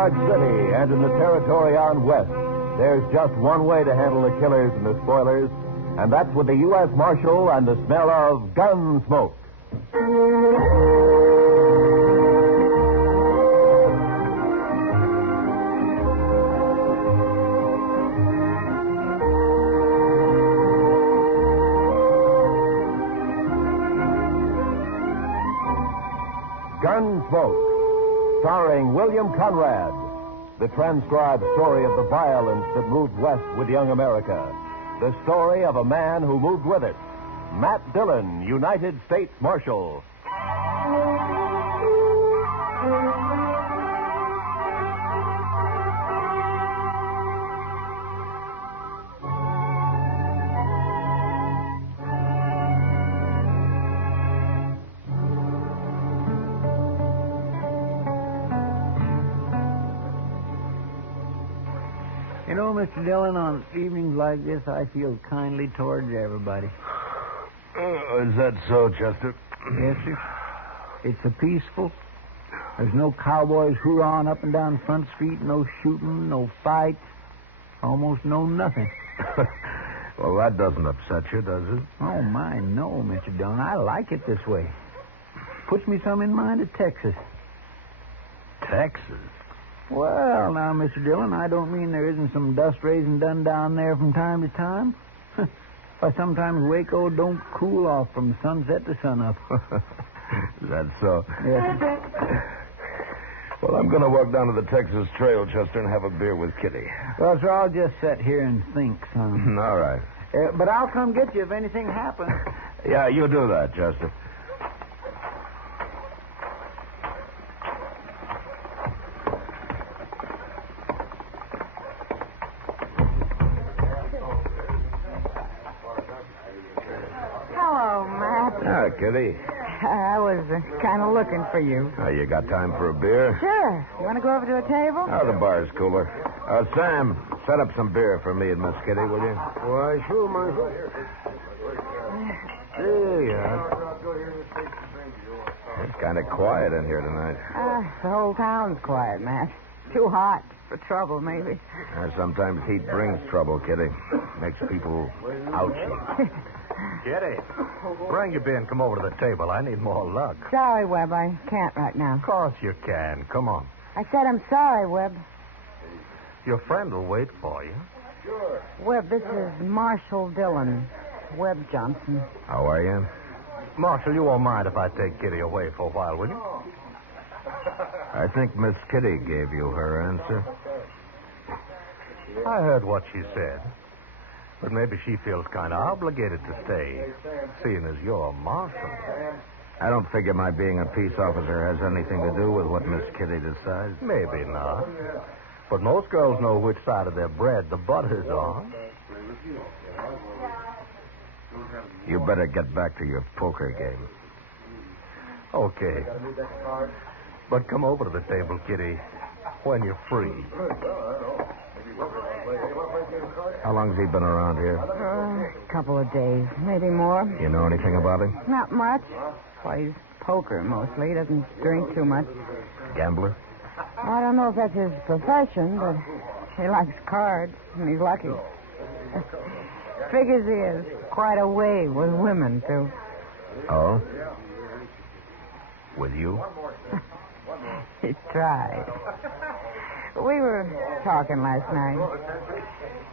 Dodge City and in the territory on west, there's just one way to handle the killers and the spoilers, and that's with the U.S. Marshal and the smell of Gunsmoke. Gunsmoke, starring William Conrad, the transcribed story of the violence that moved west with young America. The story of a man who moved with it. Matt Dillon, United States Marshal. You know, Mr. Dillon, on evenings like this, I feel kindly towards everybody. Is that so, Chester? Yes, sir. It's a peaceful. There's no cowboys hoorahing up and down Front Street, no shooting, no fights, almost no nothing. Well, that doesn't upset you, does it? Oh, my, no, Mr. Dillon. I like it this way. Puts me some in mind of Texas. Texas? Well, now, Mr. Dillon, I don't mean there isn't some dust raising done down there from time to time. Why, sometimes Waco don't cool off from sunset to sunup. Is that so? Yes. Well, I'm going to walk down to the Texas Trail, Chester, and have a beer with Kitty. Well, sir, I'll just sit here and think, son. All right. But I'll come get you if anything happens. Yeah, you do that, Chester. Hello, Matt. Ah, Kitty. I was kind of looking for you. You got time for a beer? Sure. You want to go over to a table? Oh, the bar's cooler. Sam, set up some beer for me and Miss Kitty, will you? Why, sure, Marshal. There you are. It's kind of quiet in here tonight. The whole town's quiet, Matt. Too hot for trouble, maybe. Sometimes heat brings trouble, Kitty. Makes people ouchy. Kitty, bring your beer and come over to the table. I need more luck. Sorry, Webb. I can't right now. Of course you can. Come on. I said I'm sorry, Webb. Your friend will wait for you. Webb, this is Marshal Dillon. Webb Johnson. How are you? Marshal, you won't mind if I take Kitty away for a while, will you? I think Miss Kitty gave you her answer. I heard what she said. But maybe she feels kind of obligated to stay, seeing as you're a marshal. I don't figure my being a peace officer has anything to do with what Miss Kitty decides. Maybe not. But most girls know which side of their bread the butter's on. You better get back to your poker game. Okay. But come over to the table, Kitty, when you're free. How long's he been around here? A couple of days, maybe more. You know anything about him? Not much. Plays poker mostly. Doesn't drink too much. Gambler? I don't know if that's his profession, but he likes cards, and he's lucky. Figures he has quite a way with women, too. Oh? With you? He tried. We were talking last night.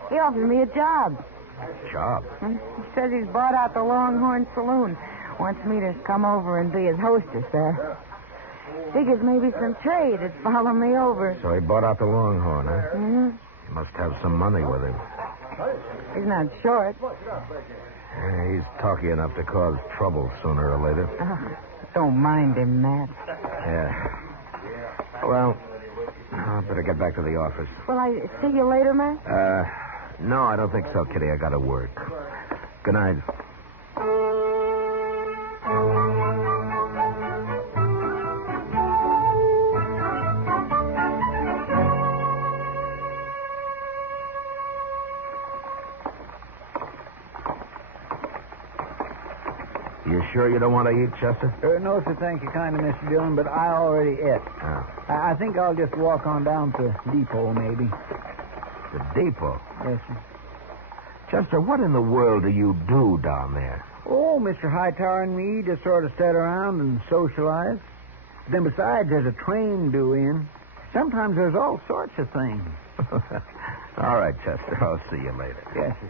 He offered me a job. Job? He says he's bought out the Long Branch Saloon. Wants me to come over and be his hostess there. Figures maybe some trade would follow me over. So he bought out the Longhorn, huh? Mm-hmm. He must have some money with him. He's not short. Yeah, he's talky enough to cause trouble sooner or later. Don't mind him, Matt. Yeah. Well, I better get back to the office. Will I see you later, Matt? No, I don't think so, Kitty. I gotta work. Good night. You sure you don't want to eat, Chester? No, sir, thank you kindly, Mr. Dillon, but I already ate. Oh. I think I'll just walk on down to the depot, maybe. The depot? Yes, sir. Chester, what in the world do you do down there? Oh, Mr. Hightower and me just sort of sit around and socialize. Then besides, there's a train due in. Sometimes there's all sorts of things. All right, Chester. I'll see you later. Yes, sir.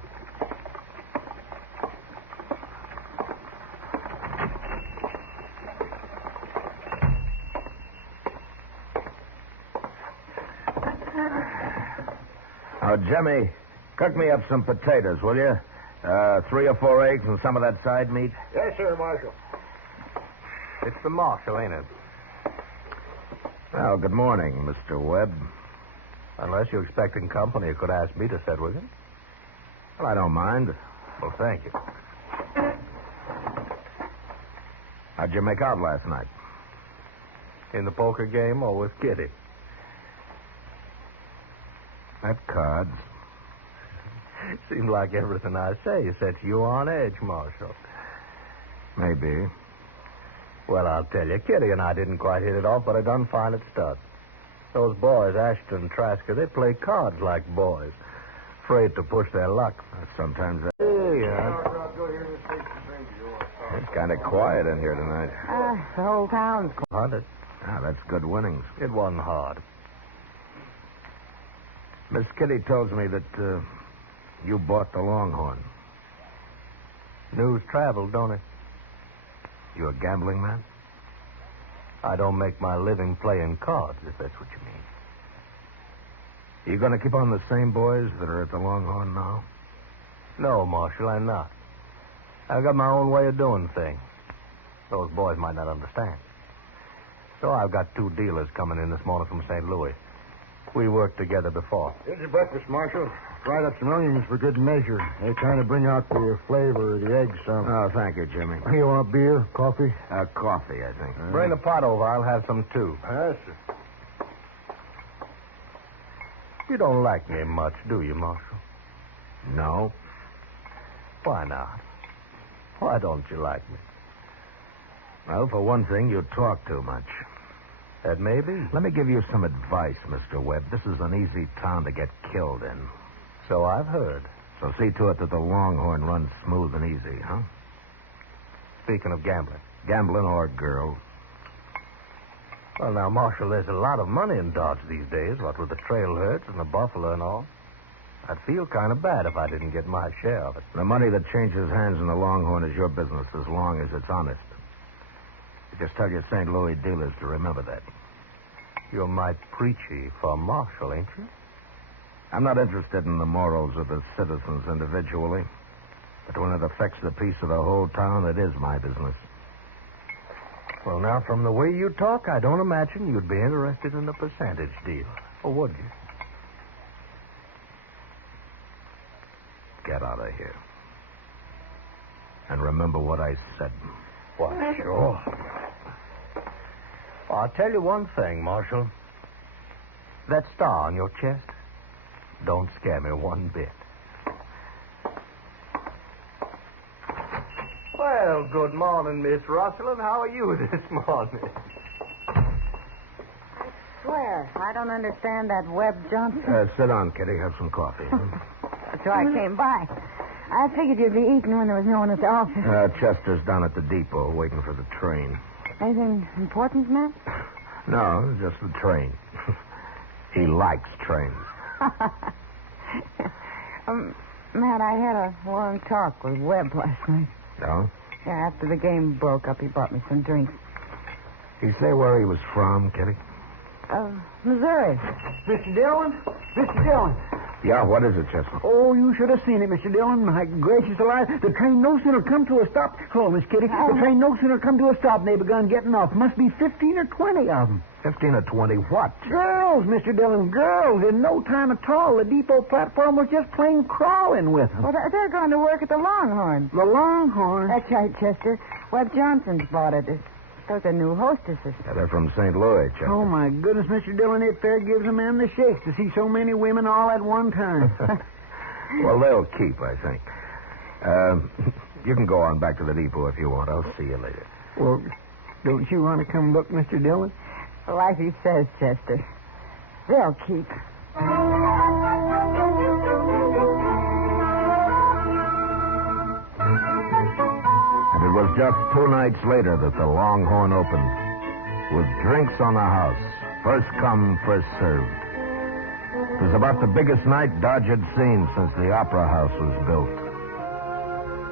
Oh, Jimmy, cook me up some potatoes, will you? 3 or 4 eggs and some of that side meat. Yes, sir, Marshal. It's the marshal, ain't it? Well, good morning, Mr. Webb. Unless you're expecting company, you could ask me to sit with you. Well, I don't mind. Well, thank you. How'd you make out last night? In the poker game or with Kitty? At cards. Seems like everything I say sets you on edge, Marshal. Maybe. Well, I'll tell you, Kitty and I didn't quite hit it off, but I done fine at stud. Those boys, Ashton and Trasker, they play cards like boys. Afraid to push their luck. Sometimes that... Yeah. It's kind of quiet in here tonight. The whole town's Hunted. Ah, that's good winnings. It wasn't hard. Miss Kitty tells me that you bought the Longhorn. News traveled, don't it? You a gambling man? I don't make my living playing cards, if that's what you mean. You going to keep on the same boys that are at the Longhorn now? No, Marshal, I'm not. I've got my own way of doing things. Those boys might not understand. So I've got 2 dealers coming in this morning from St. Louis. We worked together before. Here's your breakfast, Marshal. Fried up some onions for good measure. They kind of bring out the flavor of the eggs some. Oh, thank you, Jimmy. You want beer, coffee? Coffee, I think. Bring the pot over. I'll have some, too. Yes, sir. You don't like me much, do you, Marshal? No. Why not? Why don't you like me? Well, for one thing, you talk too much. That may be. Let me give you some advice, Mr. Webb. This is an easy town to get killed in. So I've heard. So see to it that the Longhorn runs smooth and easy, huh? Speaking of gambling. Gambling or girls. Well, now, Marshal, there's a lot of money in Dodge these days, what with the trail herds and the buffalo and all. I'd feel kind of bad if I didn't get my share of it. The money that changes hands in the Longhorn is your business as long as it's honest. You just tell your St. Louis dealers to remember that. You're mighty preachy for a marshal, ain't you? I'm not interested in the morals of the citizens individually. But when it affects the peace of the whole town, it is my business. Well, now, from the way you talk, I don't imagine you'd be interested in the percentage deal. Or would you? Get out of here. And remember what I said. Why, sure. Well, I'll tell you one thing, Marshal. That star on your chest don't scare me one bit. Well, good morning, Miss Russell, and how are you this morning? I swear, I don't understand that Webb Johnson. Sit down, Kitty. Have some coffee. That's why I came by. I figured you'd be eating when there was no one at the office. Chester's down at the depot waiting for the train. Anything important, Matt? No, just the train. He likes trains. Matt, I had a long talk with Webb last night. No? Yeah, after the game broke up, he bought me some drinks. Did he say where he was from, Kitty? Missouri. Mr. Dillon? Mr. Dillon. Yeah, what is it, Chester? Oh, you should have seen it, Mr. Dillon. My gracious alive. The train no sooner come to a stop. Hello, Miss Kitty. The train no sooner come to a stop and they begun getting off. Must be 15 or 20 of them. 15 or 20 what? Girls, Mr. Dillon, girls. In no time at all. The depot platform was just plain crawling with them. Well, they're going to work at the Longhorn. The Longhorn? That's right, Chester. Webb Johnson's bought it. Those are new hostesses. Yeah, they're from St. Louis, Chester. Oh, my goodness, Mr. Dillon, it fair gives a man the shakes to see so many women all at one time. Well, they'll keep, I think. You can go on back to the depot if you want. I'll see you later. Well, don't you want to come look, Mr. Dillon? Like he says, Chester. They'll keep. And it was just 2 nights later that the Longhorn opened, with drinks on the house. First come, first served. It was about the biggest night Dodge had seen since the Opera House was built.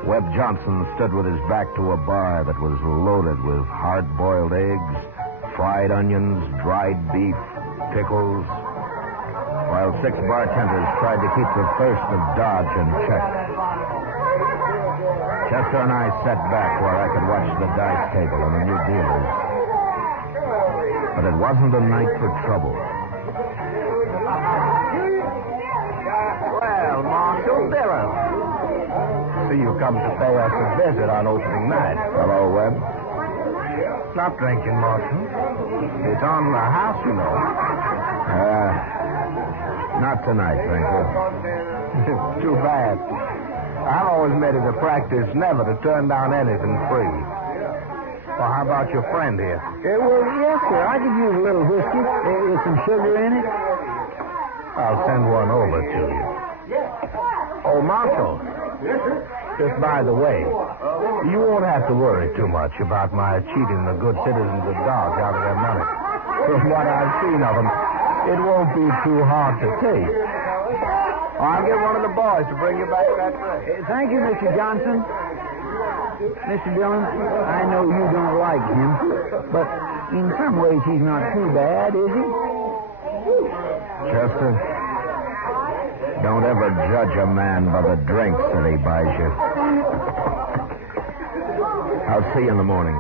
Webb Johnson stood with his back to a bar that was loaded with hard-boiled eggs, fried onions, dried beef, pickles, while 6 bartenders tried to keep the thirst of Dodge in check. Chester and I sat back where I could watch the dice table and the new dealers. But it wasn't a night for trouble. Well, Marshal Dillon. See you come to pay us a visit on opening night. Hello, Webb. Stop drinking, Marshal. It's on the house, you know. Not tonight, thank you. Too bad. I've always made it a practice never to turn down anything free. Well, how about your friend here? Well, yes, sir. I could use a little whiskey with some sugar in it. I'll send one over to you. Oh, Marshal. Just by the way, you won't have to worry too much about my cheating the good citizens of Dodge out of their money. From what I've seen of them, it won't be too hard to take. I'll get one of the boys to bring you back that tray. Thank you, Mr. Johnson. Mr. Dillon, I know you don't like him, but in some ways he's not too bad, is he? Chester, don't ever judge a man by the drinks that he buys you. I'll see you in the morning.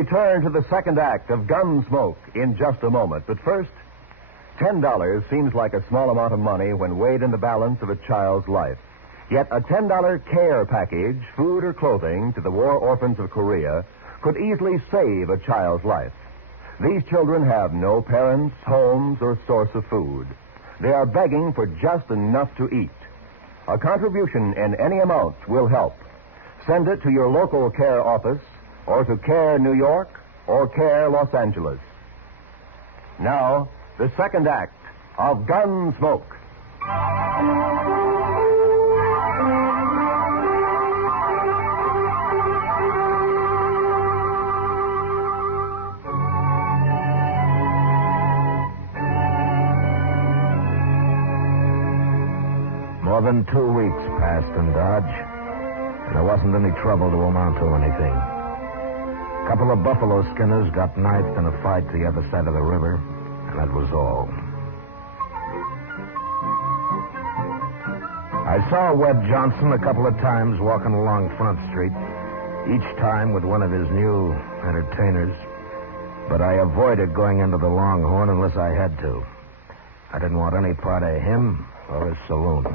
Return to the second act of Gunsmoke in just a moment. But first, $10 seems like a small amount of money when weighed in the balance of a child's life. Yet a $10 care package, food or clothing, to the war orphans of Korea could easily save a child's life. These children have no parents, homes, or source of food. They are begging for just enough to eat. A contribution in any amount will help. Send it to your local care office, or to CARE New York, or CARE Los Angeles. Now, the second act of Gunsmoke. More than 2 weeks passed in Dodge, and there wasn't any trouble to amount to anything. A couple of buffalo skinners got knifed in a fight to the other side of the river, and that was all. I saw Webb Johnson a couple of times walking along Front Street, each time with one of his new entertainers, but I avoided going into the Longhorn unless I had to. I didn't want any part of him or his saloon.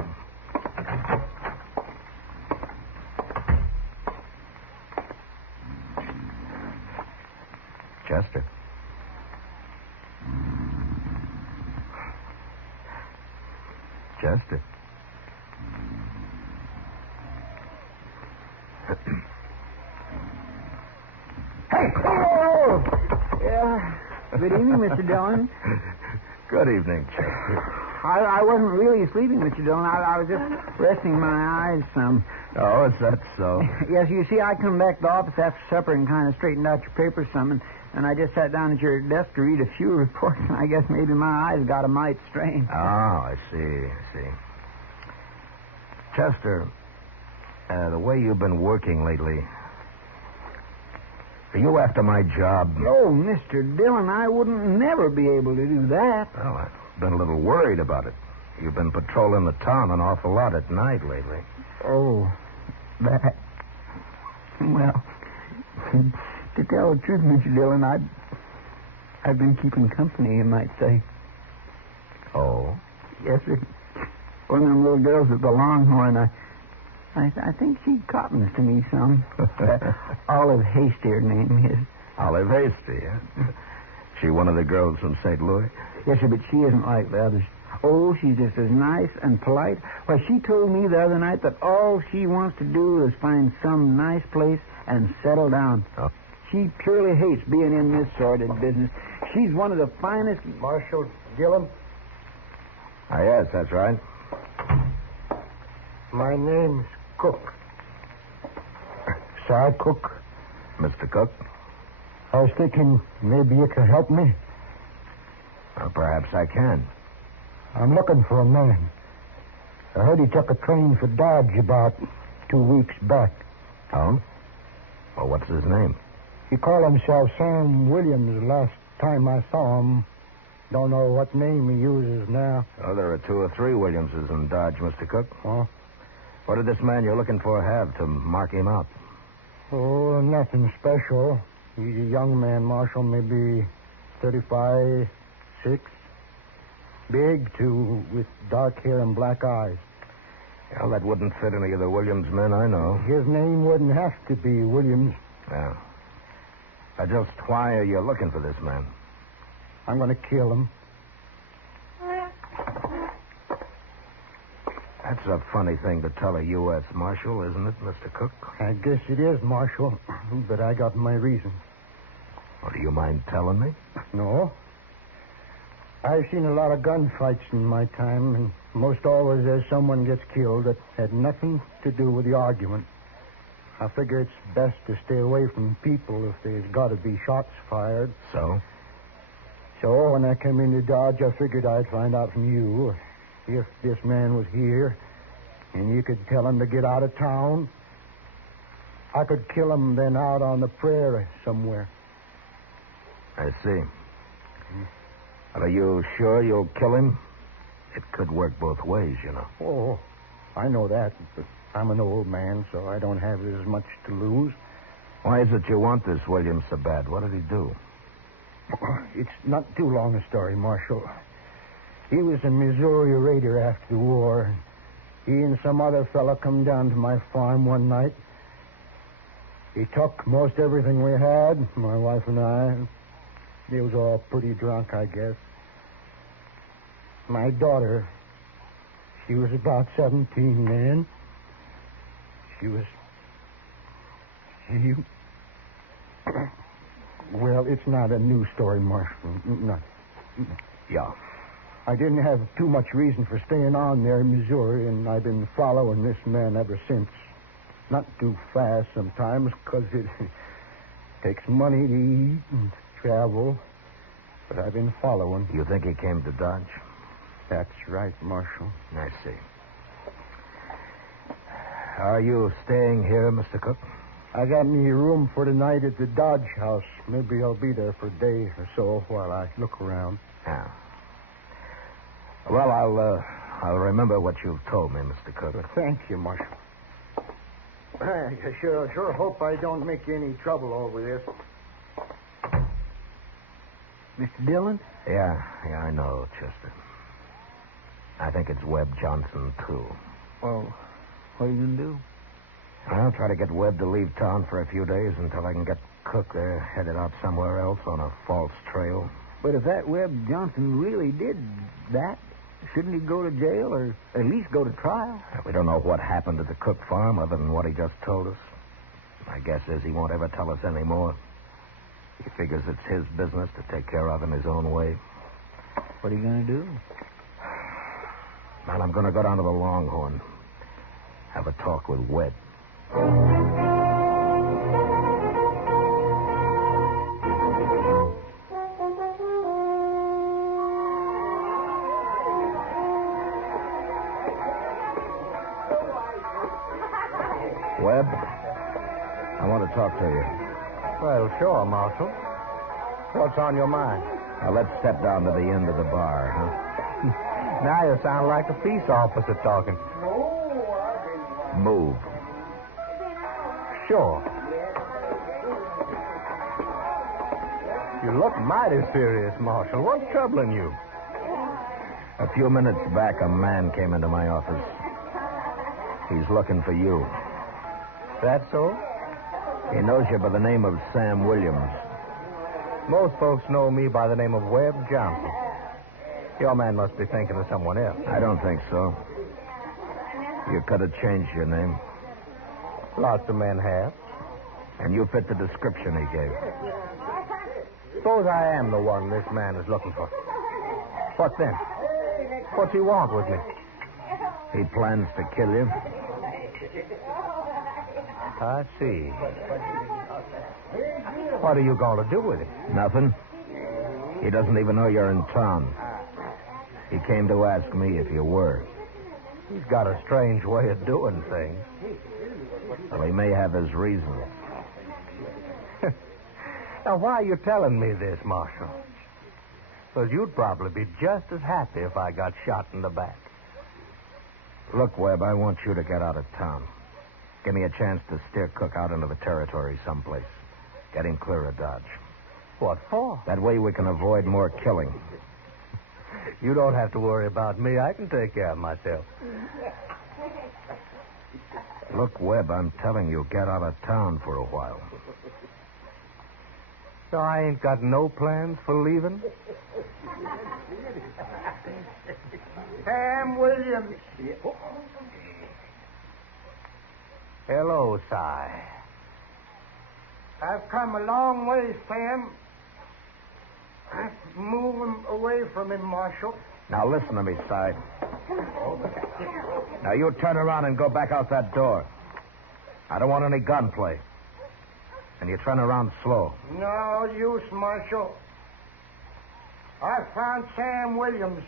Chester. Chester. Hey! Oh! Yeah. Good evening, Mr. Dillon. Good evening, Chester. I wasn't really sleeping, Mr. Dillon. I was just resting my eyes some. Oh, is that so? Yes, you see, I come back to the office after supper and kind of straightened out your papers some, and I just sat down at your desk to read a few reports, and I guess maybe my eyes got a mite strained. Oh, I see. Chester, the way you've been working lately, are you after my job? Oh, Mr. Dillon, I wouldn't never be able to do that. Well, I've been a little worried about it. You've been patrolling the town an awful lot at night lately. Oh, that. Well, to tell the truth, Mr. Dillon, I've been keeping company, you might say. Oh? Yes, sir. one of them little girls at the Longhorn. I think she cottons to me some. Olive Hasty, her name is. Olive Hasty, huh? She one of the girls from St. Louis? Yes, sir, but she isn't like the others. Oh, she's just as nice and polite. Why, she told me the other night that all she wants to do is find some nice place and settle down. Oh. She purely hates being in this sort of business. She's one of the finest... Marshal Dillon? Yes, that's right. My name's Cook. Sir Cook. Mr. Cook? I was thinking maybe you could help me. Well, perhaps I can. I'm looking for a man. I heard he took a train for Dodge about 2 weeks back. Oh? Well, what's his name? He called himself Sam Williams the last time I saw him. Don't know what name he uses now. Oh, there are 2 or 3 Williamses in Dodge, Mr. Cook. Oh? What did this man you're looking for have to mark him out? Oh, nothing special. He's a young man, Marshal, maybe 35, 6. Big, too, with dark hair and black eyes. Well, that wouldn't fit any of the Williams men I know. His name wouldn't have to be Williams. Yeah. Just why are you looking for this man? I'm going to kill him. That's a funny thing to tell a U.S. Marshal, isn't it, Mr. Cook? I guess it is, Marshal, but I got my reasons. Well, do you mind telling me? No. I've seen a lot of gunfights in my time, and most always there's someone gets killed that had nothing to do with the argument. I figure it's best to stay away from people if there's got to be shots fired. So? So when I came into Dodge, I figured I'd find out from you if this man was here, and you could tell him to get out of town. I could kill him then out on the prairie somewhere. I see. Are you sure you'll kill him? It could work both ways, you know. Oh, I know that, but I'm an old man, so I don't have as much to lose. Why is it you want this Williams so bad? What did he do? It's not too long a story, Marshal. He was a Missouri raider after the war. He and some other fella come down to my farm one night. He took most everything we had, my wife and I. He was all pretty drunk, I guess. My daughter, she was about 17 then. Well, it's not a new story, Marshal. Not. Yeah. I didn't have too much reason for staying on there in Missouri, and I've been following this man ever since. Not too fast sometimes, because it takes money to eat and travel. But I've been following. You think he came to Dodge? That's right, Marshal. I see. Are you staying here, Mr. Cook? I got me a room for tonight at the Dodge house. Maybe I'll be there for a day or so while I look around. Yeah. Well, I'll remember what you've told me, Mr. Cook. Well, thank you, Marshal. I sure hope I don't make you any trouble over this. Mr. Dillon? Yeah, I know, Chester. I think it's Webb Johnson, too. Well, what are you going to do? I'll try to get Webb to leave town for a few days until I can get Cook there headed out somewhere else on a false trail. But if that Webb Johnson really did that, shouldn't he go to jail or at least go to trial? We don't know what happened at the Cook farm other than what he just told us. My guess is he won't ever tell us any more. He figures it's his business to take care of in his own way. What are you going to do? Well, I'm going to go down to the Longhorn. Have a talk with Webb. Webb, I want to talk to you. Well, sure, Marshal. What's on your mind? Now, let's step down to the end of the bar, huh? Now you sound like a peace officer talking. Move. Sure. You look mighty serious, Marshal. What's troubling you? A few minutes back, a man came into my office. He's looking for you. That so? He knows you by the name of Sam Williams. Most folks know me by the name of Webb Johnson. Your man must be thinking of someone else. I don't think so. You could have changed your name. Lots of men have. And you fit the description he gave. Suppose I am the one this man is looking for. What then? What's he want with me? He plans to kill you. I see. What are you going to do with him? Nothing. He doesn't even know you're in town. He came to ask me if you were. He's got a strange way of doing things. Well, he may have his reasons. Now, why are you telling me this, Marshal? Because you'd probably be just as happy if I got shot in the back. Look, Webb, I want you to get out of town. Give me a chance to steer Cook out into the territory someplace. Get him clear of Dodge. What for? That way we can avoid more killing. You don't have to worry about me. I can take care of myself. Look, Webb, I'm telling you, get out of town for a while. So I ain't got no plans for leaving? Sam Williams. Hello, Si. I've come a long way, Sam. I'm moving away from him, Marshal. Now listen to me, Si. Now you turn around and go back out that door. I don't want any gunplay. And you turn around slow. No use, Marshal. I found Sam Williams.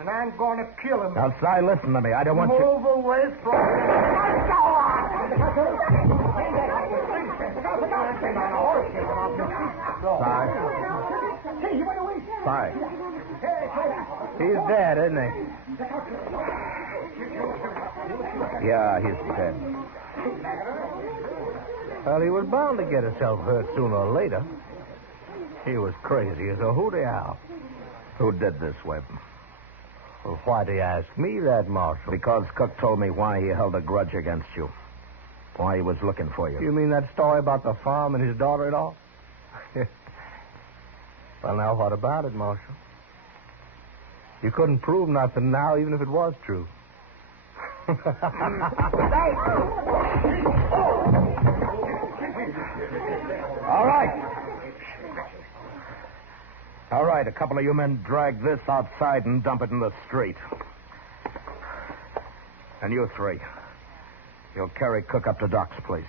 And I'm going to kill him. Now, Si, listen to me. I don't want you... Move away from him. Si. He's dead, isn't he? Yeah, he's dead. Well, he was bound to get himself hurt sooner or later. He was crazy as a hooty owl. Who did this, Webb? Well, why do you ask me that, Marshal? Because Cook told me why he held a grudge against you. Why he was looking for you. You mean that story about the farm and his daughter-in-law? Well, now, what about it, Marshal? You couldn't prove nothing now, even if it was true. All right. All right, a couple of you men drag this outside and dump it in the street. And you three, you'll carry Cook up to Doc's place.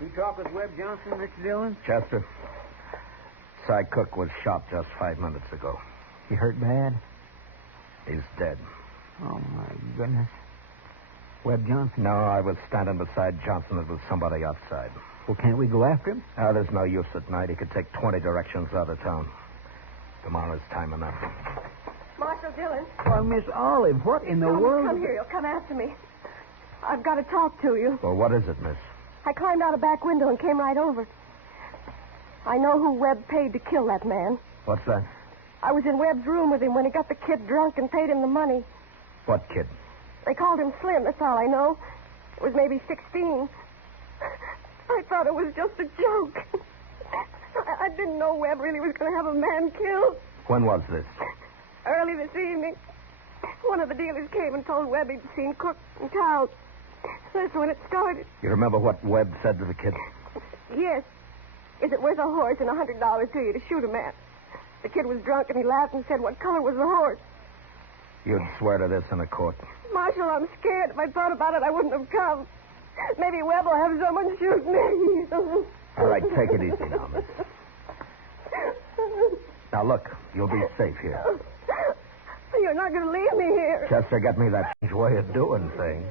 You talk with Webb Johnson, Mr. Dillon? Chester, Cy Cook was shot just 5 minutes ago. He hurt bad? He's dead. Oh, my goodness. Webb Johnson? No, I was standing beside Johnson. It was somebody outside. Well, can't we go after him? Oh, there's no use at night. He could take 20 directions out of town. Tomorrow's time enough. Marshal Dillon. Well, Miss Olive, what in the world? Come here. You'll come after me. I've got to talk to you. Well, what is it, miss? I climbed out a back window and came right over. I know who Webb paid to kill that man. What's that? I was in Webb's room with him when he got the kid drunk and paid him the money. What kid? They called him Slim, that's all I know. It was maybe 16. I thought it was just a joke. I didn't know Webb really was going to have a man killed. When was this? Early this evening, one of the dealers came and told Webb he'd seen Cook in town. That's when it started. You remember what Webb said to the kid? Yes. Is it worth a horse and $100 to you to shoot a man? The kid was drunk and he laughed and said, what color was the horse? You'd swear to this in a court. Marshal, I'm scared. If I thought about it, I wouldn't have come. Maybe Webb will have someone shoot me. All right, take it easy now, miss. Now, look, you'll be safe here. You're not going to leave me here. Chester, get me that Way of doing things.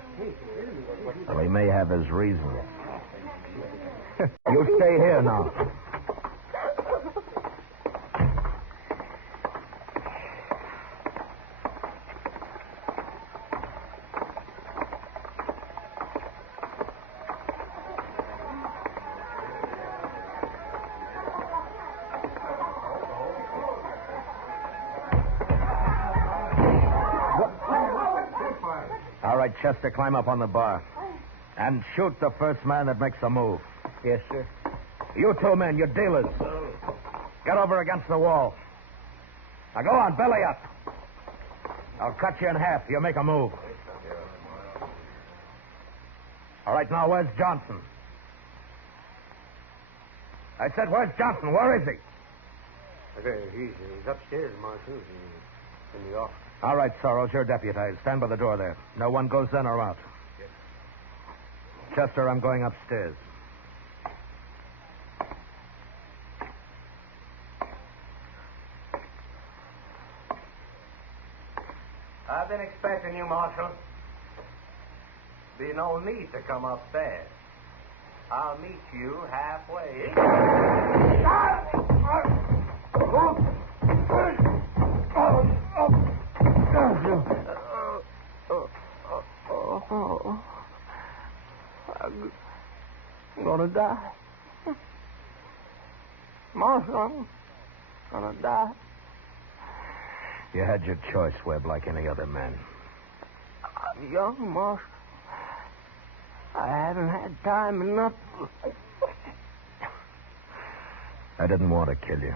Well, he may have his reasons. You stay here now. All right, Chester, climb up on the bar. And shoot the first man that makes a move. Yes, sir. You two men, you're dealers. Get over against the wall. Now go on, belly up. I'll cut you in half. You make a move. All right, now where's Johnson? I said, where's Johnson? Where is he? Okay, he's upstairs, Marshal. He's in the office. All right, Soros, you're deputized. Stand by the door there. No one goes in or out. Yes. Chester, I'm going upstairs. I've been expecting you, Marshal. Be no need to come upstairs. I'll meet you halfway. I'm gonna die. Marshal, I'm gonna die. You had your choice, Webb, like any other man. I'm young, Marshal. I haven't had time enough. I didn't want to kill you.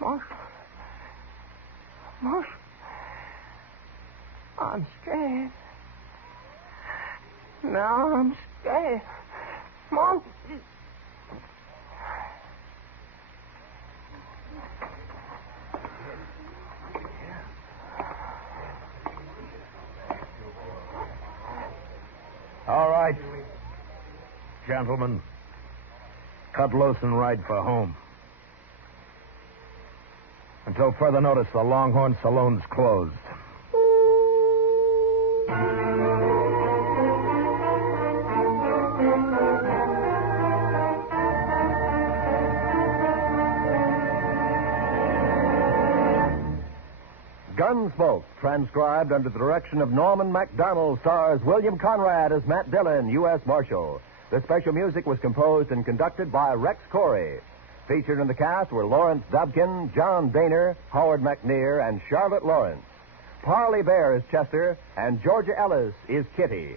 Marshal. I'm scared. Now I'm scared. Marshal. All right. Gentlemen, cut loose and ride for home. Until further notice, the Longhorn Saloon's closed. Gunsmoke, transcribed under the direction of Norman Macdonnell, stars William Conrad as Matt Dillon, U.S. Marshal. The special music was composed and conducted by Rex Corey. Featured in the cast were Lawrence Dobkin, John Boehner, Howard McNear, and Charlotte Lawrence. Parley Baer is Chester, and Georgia Ellis is Kitty.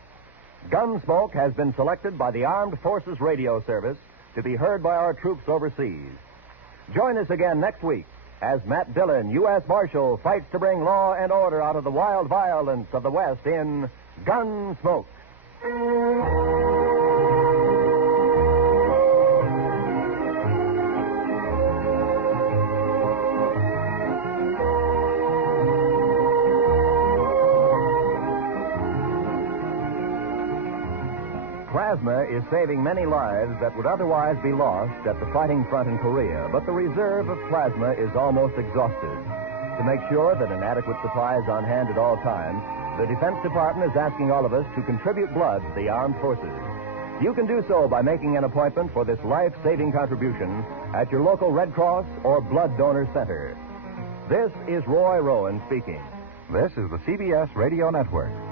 Gunsmoke has been selected by the Armed Forces Radio Service to be heard by our troops overseas. Join us again next week as Matt Dillon, U.S. Marshal, fights to bring law and order out of the wild violence of the West in Gunsmoke. Plasma is saving many lives that would otherwise be lost at the fighting front in Korea, but the reserve of plasma is almost exhausted. To make sure that an adequate supply is on hand at all times, the Defense Department is asking all of us to contribute blood to the armed forces. You can do so by making an appointment for this life-saving contribution at your local Red Cross or Blood Donor Center. This is Roy Rowan speaking. This is the CBS Radio Network.